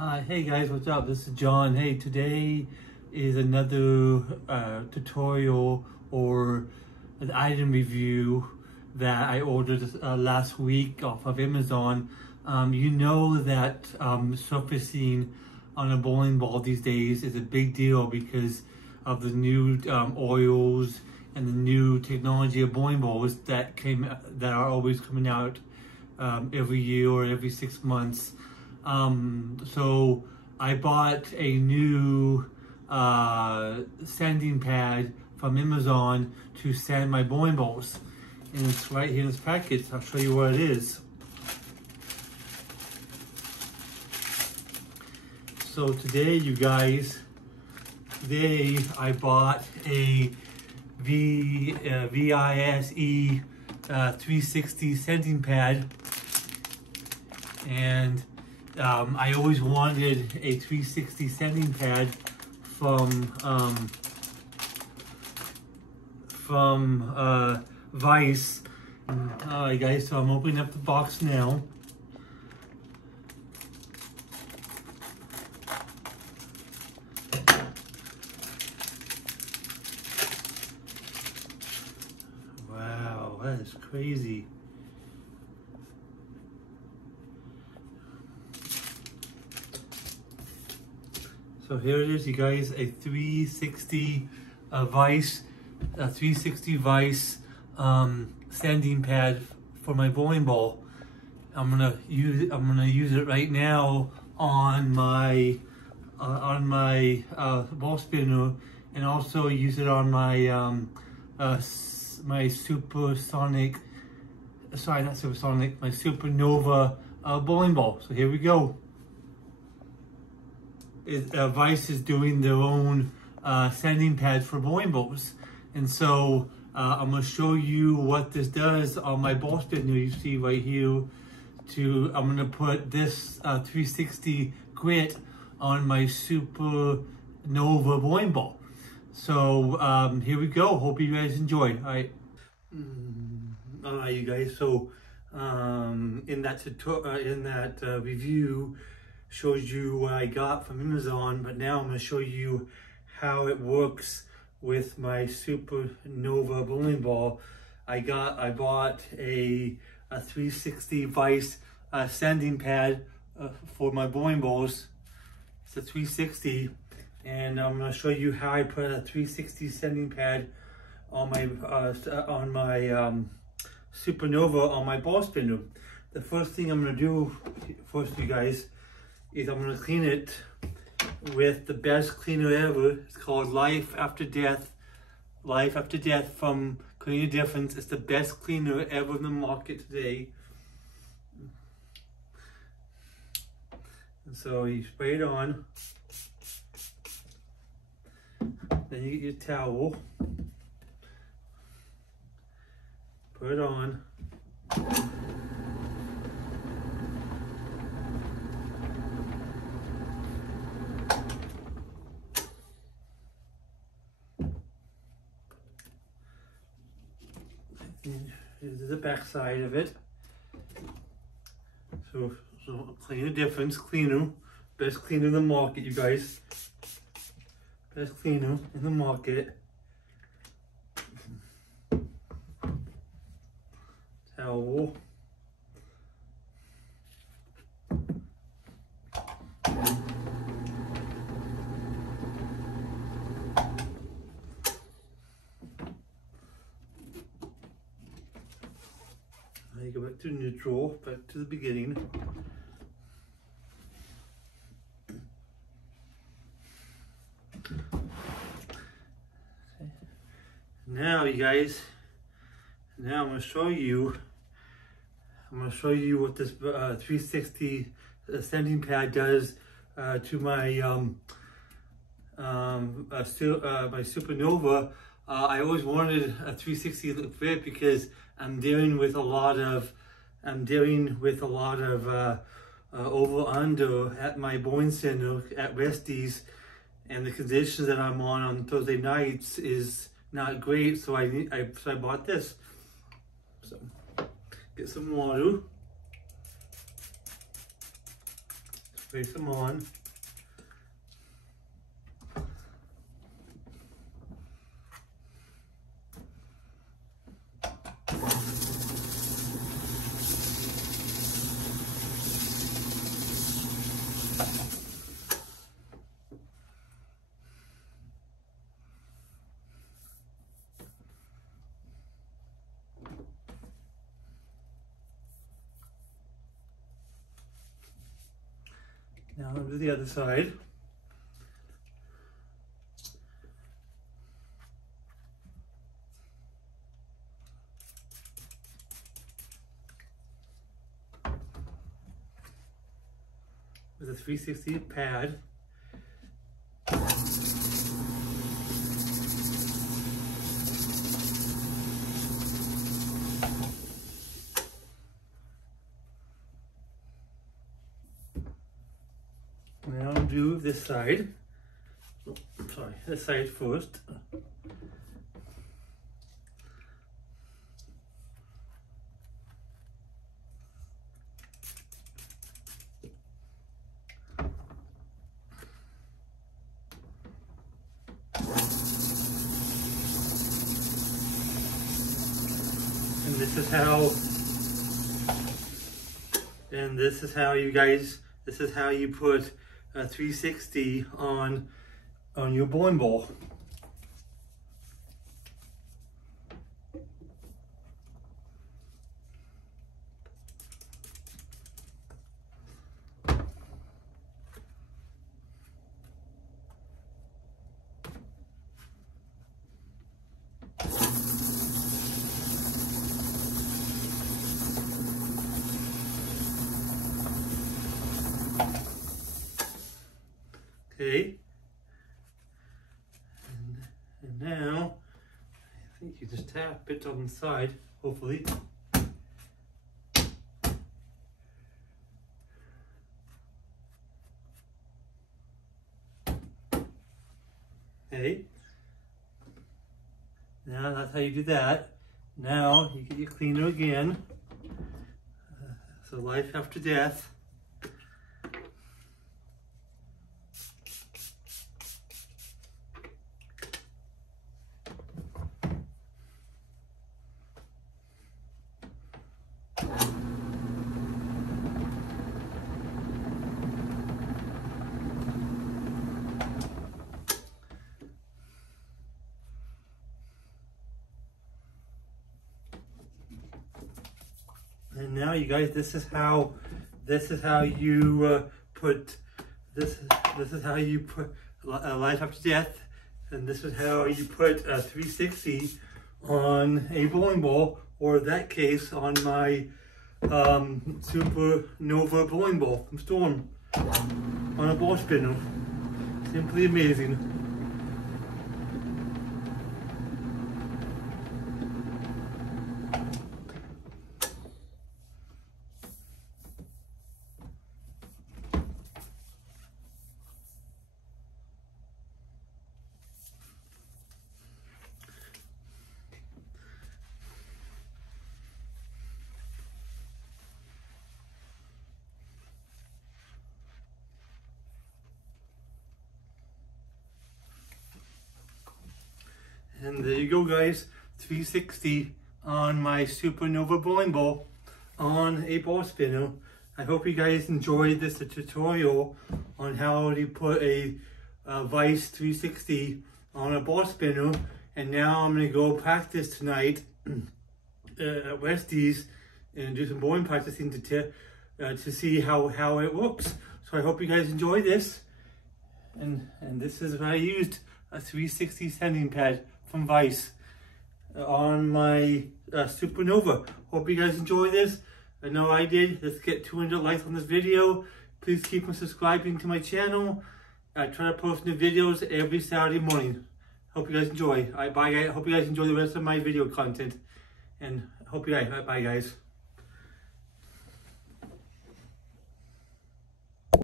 Hey guys, what's up? This is John. Hey, today is another tutorial or an item review that I ordered last week off of Amazon. You know that surfacing on a bowling ball these days is a big deal because of the new oils and the new technology of bowling balls that are always coming out every year or every 6 months. So I bought a new sanding pad from Amazon to sand my bowling balls, and it's right here in this package. I'll show you what it is. So today, you guys, I bought a Vise 360 sanding pad, and I always wanted a 360 sanding pad from Vise. Alright guys, so I'm opening up the box now. Wow, that is crazy. So here it is, you guys, a 360 Vise sanding pad for my bowling ball. I'm gonna use it right now on my ball spinner, and also use it on my my supersonic, sorry, not supersonic, my supernova bowling ball. So here we go. Vise is doing their own sanding pad for bowling balls, and so I'm going to show you what this does on my ball spinner. You see right here, I'm going to put this 360 grit on my supernova bowling ball. So here we go. Hope you guys enjoy. All right, you guys. So in that review, shows you what I got from Amazon, but now I'm going to show you how it works with my supernova bowling ball. I bought a 360 Vise sanding pad for my bowling balls. It's a 360, and I'm going to show you how I put a 360 sanding pad on my supernova on my ball spinner. The first thing I'm going to do first, you guys, is I'm going to clean it with the best cleaner ever. It's called Life After Death from Clean Your Difference. It's the best cleaner ever in the market today. And so you spray it on, then you get your towel, put it on. This is the back side of it. So Clean Your Difference cleaner, best cleaner in the market, you guys. Best cleaner in the market. Towel. You go back to neutral, back to the beginning. Now, you guys, I'm going to show you what this 360 sanding pad does to my my supernova. I always wanted a 360 fit because I'm dealing with a lot of over under at my bowling center at Resties, and the conditions that I'm on Thursday nights is not great. So I bought this. So get some water. Place them on. Now I'll do the other side. With a 360 pad. Now I'll do this side. Oh, sorry, this side first. And this is how you guys, this is how you put a 360 on your bowling ball. Okay, and now I think you just tap it on the side, hopefully. Okay, now that's how you do that. Now you get your cleaner again. So life after death. And now, you guys, this is how you put this is how you put a life after death, and this is how you put a 360 on a bowling ball, or in that case on my Supernova bowling ball from Storm on a ball spinner. Simply amazing. And there you go, guys, 360 on my Supernova bowling ball on a ball spinner. I hope you guys enjoyed this tutorial on how to put a Vise 360 on a ball spinner. And now I'm going to go practice tonight at Westie's and do some bowling practicing to see how it works. So I hope you guys enjoy this. And this is what I used, a 360 sanding pad from Vise on my Supernova. Hope you guys enjoy this. I know I did. Let's get 200 likes on this video. Please keep on subscribing to my channel. I try to post new videos every Saturday morning. Hope you guys enjoy. Bye guys. Hope you guys enjoy the rest of my video content. And hope you guys, bye guys.